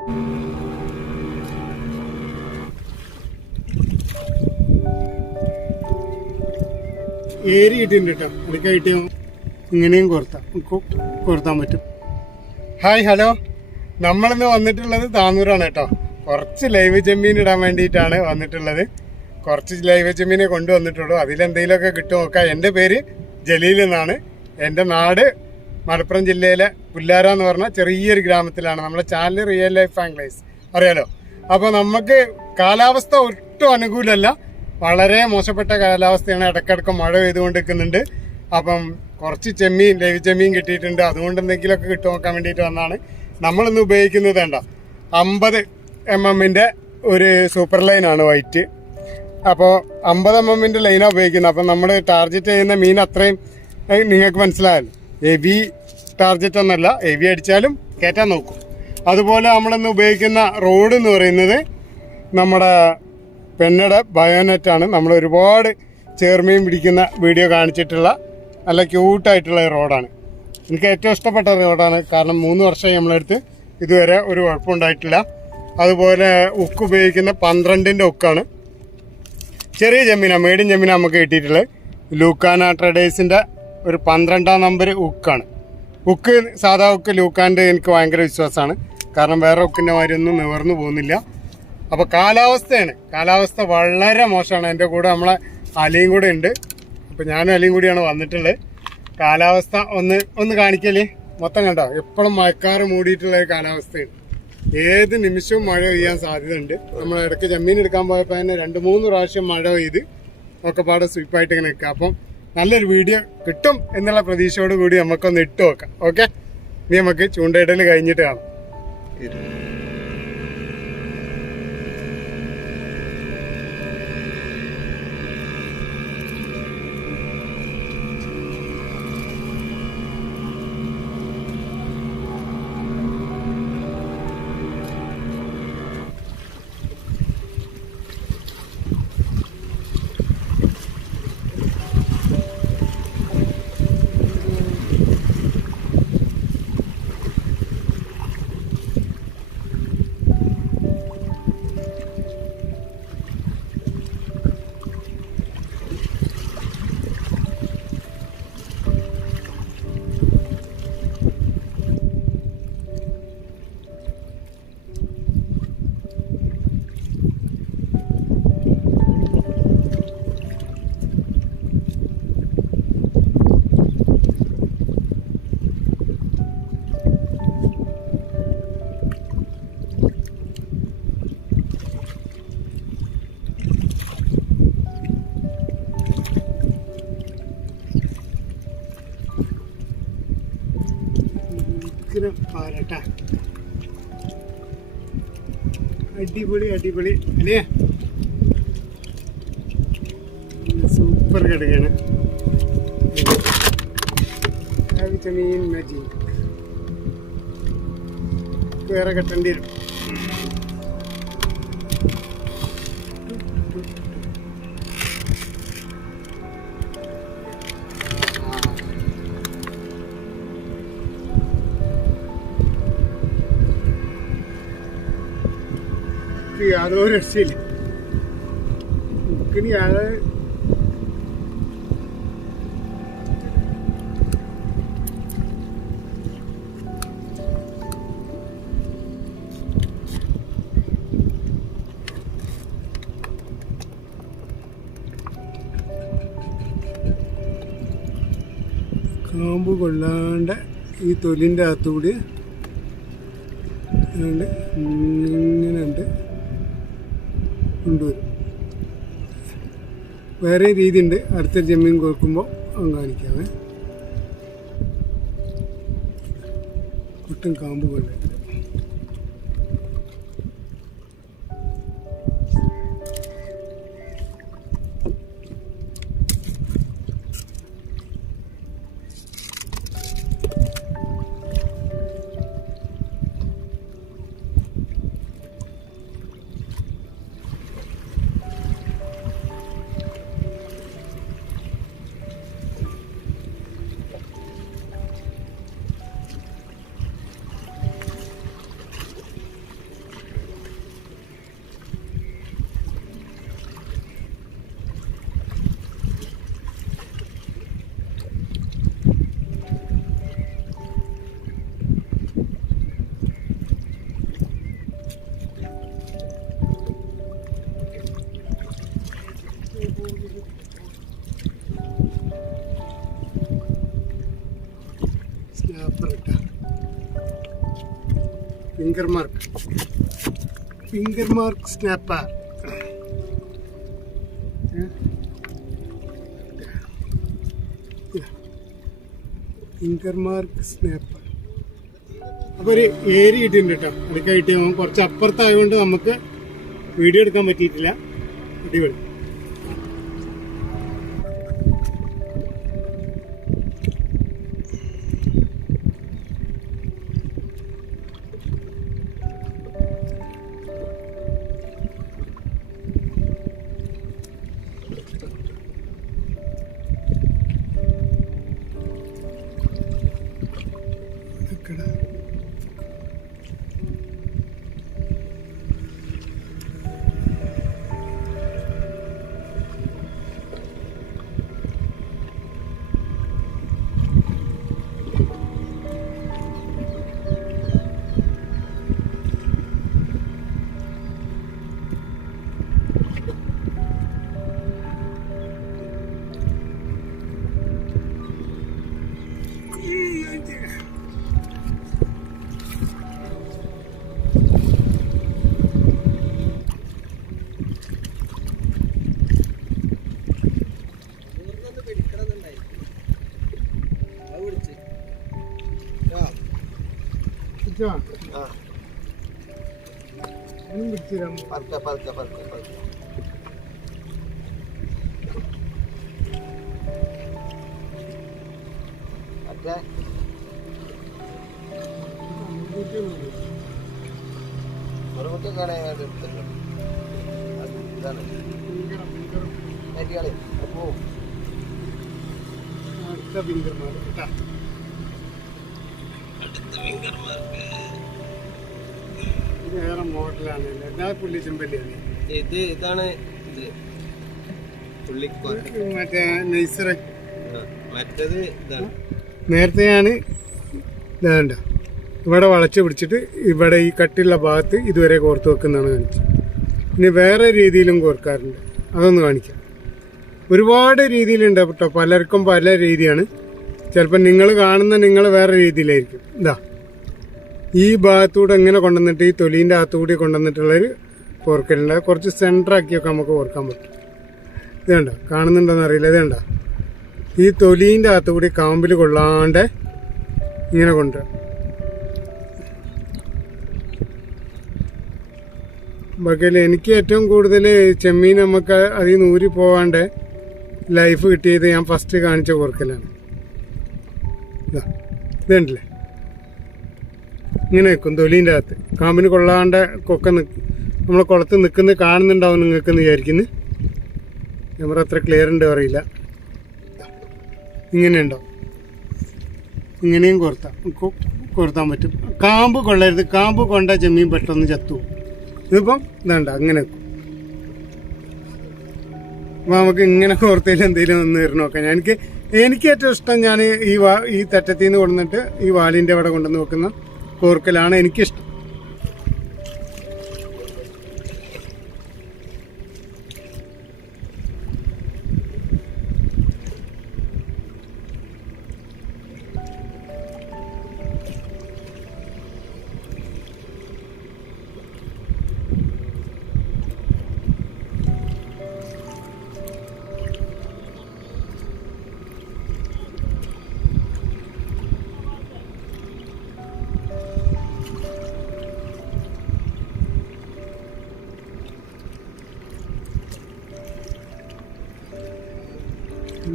ഏരി കിട്ടിയിട്ടുണ്ട് കേട്ടോ. എനിക്കായിട്ട് ഇങ്ങനെയും കോർത്താൻ പറ്റും. Hi, hello. നമ്മളിന്ന് വന്നിട്ടുള്ളത് താന്നൂരാണ് കേട്ടോ. കുറച്ച് ലൈവ് ചെമ്മീൻ ഇടാൻ വേണ്ടിയിട്ടാണ് വന്നിട്ടുള്ളത്. കുറച്ച് ലൈവ് ചെമ്മീനെ കൊണ്ടുവന്നിട്ടുള്ളൂ. അതിലെന്തെങ്കിലുമൊക്കെ കിട്ടും നോക്കാം. എൻ്റെ പേര് ജലീൽ എന്നാണ്. എൻ്റെ നാട് മലപ്പുറം ജില്ലയിലെ പുല്ലാര എന്ന് പറഞ്ഞ ചെറിയൊരു ഗ്രാമത്തിലാണ്. നമ്മുടെ ചാനൽ റിയൽ ലൈഫ് ആംഗ്ലേഴ്സ് അറിയാലോ. അപ്പോൾ നമുക്ക് കാലാവസ്ഥ ഒട്ടും അനുകൂലമല്ല, വളരെ മോശപ്പെട്ട കാലാവസ്ഥയാണ്. ഇടയ്ക്കിടയ്ക്ക് മഴ പെയ്തുകൊണ്ടിരിക്കുന്നുണ്ട്. അപ്പം കുറച്ച് ചെമ്മീൻ, ലൈവ് ചെമ്മീൻ കിട്ടിയിട്ടുണ്ട്. അതുകൊണ്ട് എന്തെങ്കിലുമൊക്കെ കിട്ടും നോക്കാൻ വേണ്ടിയിട്ട് വന്നതാണ്. നമ്മളിന്ന് ഉപയോഗിക്കുന്നത് വേണ്ട 50 mm ഒരു സൂപ്പർ ലൈനാണ് വൈറ്റ്. അപ്പോൾ 50 mm ലൈനാണ് ഉപയോഗിക്കുന്നത്. അപ്പം നമ്മൾ ടാർഗറ്റ് ചെയ്യുന്ന മീൻ അത്രയും നിങ്ങൾക്ക് മനസ്സിലായല്ലോ. ഹെവി ടാർഗറ്റ് ഒന്നല്ല, ഹെവി അടിച്ചാലും കയറ്റാൻ നോക്കും. അതുപോലെ നമ്മളിന്ന് ഉപയോഗിക്കുന്ന റോഡ് എന്ന് പറയുന്നത് നമ്മുടെ പെണ്ണയുടെ ബയോനെറ്റാണ്. നമ്മൾ ഒരുപാട് ചേർമീൻ പിടിക്കുന്ന വീഡിയോ കാണിച്ചിട്ടുള്ള നല്ല ക്യൂട്ടായിട്ടുള്ള റോഡാണ്. എനിക്ക് ഏറ്റവും ഇഷ്ടപ്പെട്ട റോഡാണ്. കാരണം 3 വർഷമായി നമ്മളെടുത്ത് ഇതുവരെ ഒരു കുഴപ്പമുണ്ടായിട്ടില്ല. അതുപോലെ ഉക്ക് ഉപയോഗിക്കുന്ന 12-ൻ്റെ ഉക്കാണ്. ചെറിയ ചെമ്മീനാണ്, മീഡിയം ചെമ്മീനാണ് നമുക്ക് കിട്ടിയിട്ടുള്ളത്. ലൂക്കാന ട്രേഡേഴ്സിൻ്റെ ഒരു 12-ാം നമ്പർ ഉക്കാണ്. ഉക്ക് സാധാ ഉക്ക് ലൂക്കാൻ്റെ എനിക്ക് ഭയങ്കര വിശ്വാസമാണ്. കാരണം വേറെ ഉക്കിൻ്റെ മാതിരിയൊന്നും നിവർന്നു പോകുന്നില്ല. അപ്പോൾ കാലാവസ്ഥ വളരെ മോശമാണ്. എൻ്റെ കൂടെ നമ്മളെ അലിയും കൂടെ ഉണ്ട്. അപ്പോൾ ഞാനും അലിയും കൂടിയാണ് വന്നിട്ടുള്ളത്. കാലാവസ്ഥ ഒന്ന് കാണിക്കല് മൊത്തം കണ്ടോ. എപ്പോഴും മഴക്കാറ് മൂടിയിട്ടുള്ള ഒരു കാലാവസ്ഥയാണ്. ഏത് നിമിഷവും മഴ പെയ്യാൻ സാധ്യതയുണ്ട്. നമ്മൾ ഇടയ്ക്ക് ചെമ്മീൻ എടുക്കാൻ പോയപ്പോൾ തന്നെ 2-3 പ്രാവശ്യം മഴ പെയ്ത് ഒക്കെ പാടെ സ്വിപ്പായിട്ട് ഇങ്ങനെ നിൽക്കുക. അപ്പം നല്ലൊരു വീഡിയോ കിട്ടും എന്നുള്ള പ്രതീക്ഷയോട് കൂടി നമുക്കൊന്ന് ഇട്ട് നോക്കാം. ഓക്കെ, ഇനി നമുക്ക് ചൂണ്ടയിടൽ കഴിഞ്ഞിട്ട് കാണാം. പാരട്ട അടിപൊളി അല്ലേ, സൂപ്പർ കടുകയാണ്. വിറ്റമിൻ മാജിക് വേറെ കെട്ടേണ്ടി വരും. യാതൊരു രക്ഷയില്ല. ബുക്കിന് യാതൊരു കാമ്പ് കൊള്ളാണ്ട് ഈ തൊലിൻ്റെ അകത്തുകൂടി ഇങ്ങനെ ഉണ്ട് കൊണ്ടുവരും. വേറെ രീതിയുണ്ട്. അടുത്ത ചെമ്മീൻ കോർക്കുമ്പോൾ കാണിക്കാമേ. ഒട്ടും കാമ്പ് കൊള്ളേ. Finger mark snapper. Finger mark snapper. അപ്പോൾ ഒരു ഏരി ഇട്ടിട്ടുണ്ട് കേട്ടോ. അടുക്കായിട്ട് കുറച്ച് അപ്പുറത്തായതുകൊണ്ട് നമുക്ക് വീഡിയോ എടുക്കാൻ പറ്റിയിട്ടില്ല. അടിപൊളി. വേറെ മോഡലാണ്. പുള്ളി ചെമ്പല്ലിയാണ് ഇത്. ഇതാണ് മറ്റേ നൈസറ്. മറ്റേത് നേരത്തെ ഞാൻ ഇതാണ്ട ഇവിടെ വളച്ച് പിടിച്ചിട്ട് ഇവിടെ ഈ കട്ടിയുള്ള ഭാഗത്ത് ഇതുവരെ കോർത്ത് വെക്കുന്നതാണ് കാണിച്ചത്. ഇനി വേറെ രീതിയിലും കോർക്കാറുണ്ട്, അതൊന്ന് കാണിക്കാം. ഒരുപാട് രീതിയിലുണ്ട് കേട്ടോ. പലർക്കും പല രീതിയാണ്. ചിലപ്പോൾ നിങ്ങൾ വേറെ രീതിയിലായിരിക്കും. ഇതാ ഈ ഭാഗത്തൂടെ എങ്ങനെ കൊണ്ടുവന്നിട്ട് ഈ തൊലീൻ്റെ അകത്തുകൂടി കൊണ്ടുവന്നിട്ടുള്ളൊരു കോർക്കലുണ്ട്. കുറച്ച് സെൻറ്ററാക്കിയൊക്കെ നമുക്ക് കോർക്കാൻ പറ്റും. ഇതുണ്ട കാണുന്നുണ്ടോന്ന് അറിയില്ല. ഇതുണ്ട ഈ തൊലീൻ്റെ അകത്തുകൂടി കാമ്പിൽ കൊള്ളാണ്ട് ഇങ്ങനെ കൊണ്ടുവരാം. ബാക്കിയിൽ എനിക്ക് ഏറ്റവും കൂടുതൽ ചെമ്മീൻ നമുക്ക് അതിൽ നിന്ന് ഊരി പോകാണ്ട് ലൈഫ് കിട്ടിയത് ഞാൻ ഫസ്റ്റ് കാണിച്ച കോർക്കലാണ്. ഇതുണ്ടല്ലേ ഇങ്ങനെ വെക്കും തൊലീൻ്റെ അകത്ത്. കാമ്പിന് കൊള്ളാണ്ട് കൊക്ക നമ്മളെ കുളത്ത് നിൽക്കുന്നത് കാണുന്നുണ്ടാവും നിങ്ങൾക്കെന്ന് വിചാരിക്കുന്നു. ക്യാമറ അത്ര ക്ലിയർ ഉണ്ട് അറിയില്ല. ഇങ്ങനെ ഉണ്ടാവും. ഇങ്ങനെയും കോർത്താൻ പറ്റും. കാമ്പ് കൊള്ളരുത്. കാമ്പ് കൊണ്ട ചെമ്മീൻ പെട്ടെന്ന് ചത്തുപോകും. ഇതിപ്പം ഇതാണ്ട അങ്ങനെ വെക്കും. അപ്പം നമുക്ക് ഇങ്ങനെ കോർത്തയിൽ എന്തെങ്കിലും ഒന്ന് എറിഞ്ഞ് നോക്കാം. എനിക്ക് ഏറ്റവും ഇഷ്ടം ഞാൻ ഈ തട്ടത്തിൽ നിന്ന് കൊണ്ടുവന്നിട്ട് ഈ വാലിൻ്റെ അവിടെ കൊണ്ടുവന്ന് വെക്കുന്ന കോർക്കലാണ് എനിക്കിഷ്ടം.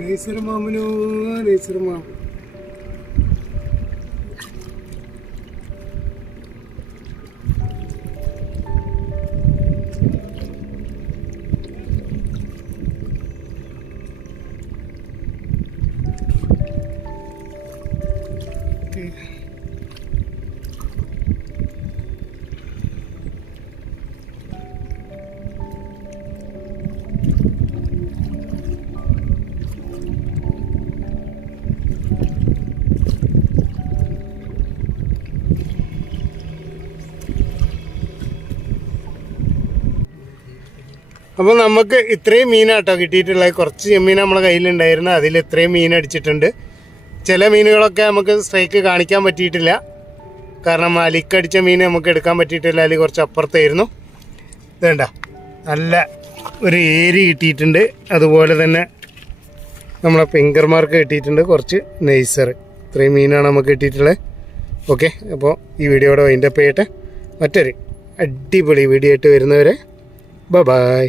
നൈസർ മാമനോ നൈസർ മാമൻ. അപ്പോൾ നമുക്ക് ഇത്രയും മീനാട്ടോ കിട്ടിയിട്ടുള്ളത്. കുറച്ച് ചെമ്മീൻ നമ്മളെ കയ്യിലുണ്ടായിരുന്നു, അതിൽ ഇത്രയും മീൻ അടിച്ചിട്ടുണ്ട്. ചില മീനുകളൊക്കെ നമുക്ക് സ്ട്രൈക്ക് കാണിക്കാൻ പറ്റിയിട്ടില്ല. കാരണം അലിക്കടിച്ച മീൻ നമുക്ക് എടുക്കാൻ പറ്റിയിട്ടില്ല, അലി കുറച്ച് അപ്പുറത്തായിരുന്നു. ഇതേണ്ട നല്ല ഒരു ഏരി കിട്ടിയിട്ടുണ്ട്. അതുപോലെ തന്നെ നമ്മളെ ഫിംഗർമാർക്ക് കിട്ടിയിട്ടുണ്ട്, കുറച്ച് നെയ്സർ. ഇത്രയും മീനാണ് നമുക്ക് കിട്ടിയിട്ടുള്ളത്. ഓക്കെ, അപ്പോൾ ഈ വീഡിയോയുടെ വൈൻഡപ്പ് ചെയ്യട്ടെ. മറ്റൊരു അടിപൊളി വീഡിയോ ആയിട്ട് വരുന്നവരെ ബൈ.